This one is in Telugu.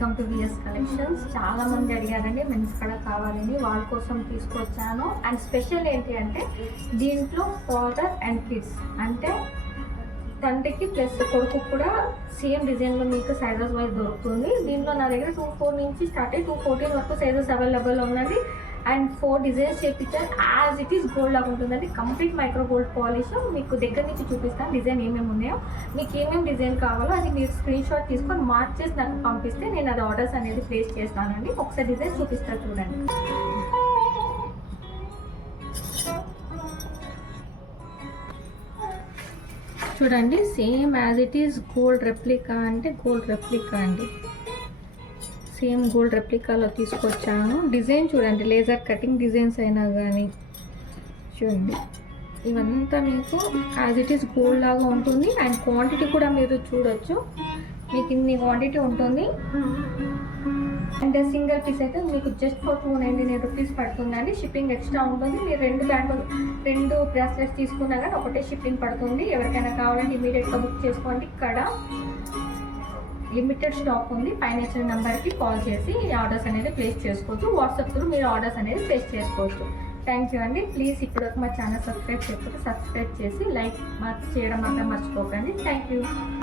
Welcome to VS collections. చాలా మంది అడిగారండి మెన్స్ కడ కావాలని, వాళ్ళ కోసం తీసుకొచ్చాను. అండ్ స్పెషల్ ఏంటి అంటే దీంట్లో ఫాదర్ అండ్ కిడ్స్ అంటే తండ్రికి ప్లస్ కొడుకు కూడా సేమ్ డిజైన్లో మీకు సైజెస్ వైజ్ దొరుకుతుంది. దీంట్లో నా దగ్గర 2-4 నుంచి స్టార్ట్ అయ్యి 2-14 వరకు సైజెస్ అవైలబుల్ ఉన్నది. అండ్ 4 డిజైన్స్ చేయించాను. యాజ్ ఇట్ ఈస్ గోల్డ్ లాగా ఉంటుందండి. Complete micro gold polish. మీకు దగ్గర నుంచి చూపిస్తాను డిజైన్ ఏమేమి ఉన్నాయో. మీకు ఏమేమి డిజైన్ కావాలో అది మీరు స్క్రీన్ షాట్ తీసుకొని మార్క్ చేసి నాకు పంపిస్తే నేను అది ఆర్డర్స్ అనేది ప్లేస్ చేస్తానండి. ఒకసారి డిజైన్ చూపిస్తాను చూడండి. చూడండి, same as it is gold replica అంటే గోల్డ్ రెప్లికా అండి. సేమ్ గోల్డ్ రెప్లికాలో తీసుకొచ్చాను. డిజైన్ చూడండి, లేజర్ కటింగ్ డిజైన్స్ అయినా కానీ చూడండి, ఇవంతా మీకు యాజ్ ఇట్ ఈస్ గోల్డ్ లాగా ఉంటుంది. అండ్ క్వాంటిటీ కూడా మీరు చూడొచ్చు, మీకు ఇన్ని క్వాంటిటీ ఉంటుంది. అండ్ సింగిల్ పీస్ అయితే మీకు జస్ట్ ఫర్ 299 రూపీస్ పడుతుందండి. షిప్పింగ్ ఎక్స్ట్రా ఉంటుంది. మీరు రెండు బ్రాస్లెట్స్ తీసుకున్నా కానీ ఒకటే షిప్పింగ్ పడుతుంది. ఎవరికైనా కావాలంటే ఇమీడియట్గా బుక్ చేసుకోండి. ఇక్కడ లిమిటెడ్ స్టాక్ ఉంది. పైన ఇచ్చిన నెంబర్కి కాల్ చేసి ఆర్డర్స్ అనేది ప్లేస్ చేసుకోవచ్చు. వాట్సాప్ త్రూ మీరు ఆర్డర్స్ అనేది ప్లేస్ చేసుకోవచ్చు. థ్యాంక్ యూ అండి. ప్లీజ్ ఇప్పుడు మా ఛానల్ సబ్స్క్రైబ్ చేసి లైక్ చేయడం మాత్రం మర్చిపోకండి. Thank you.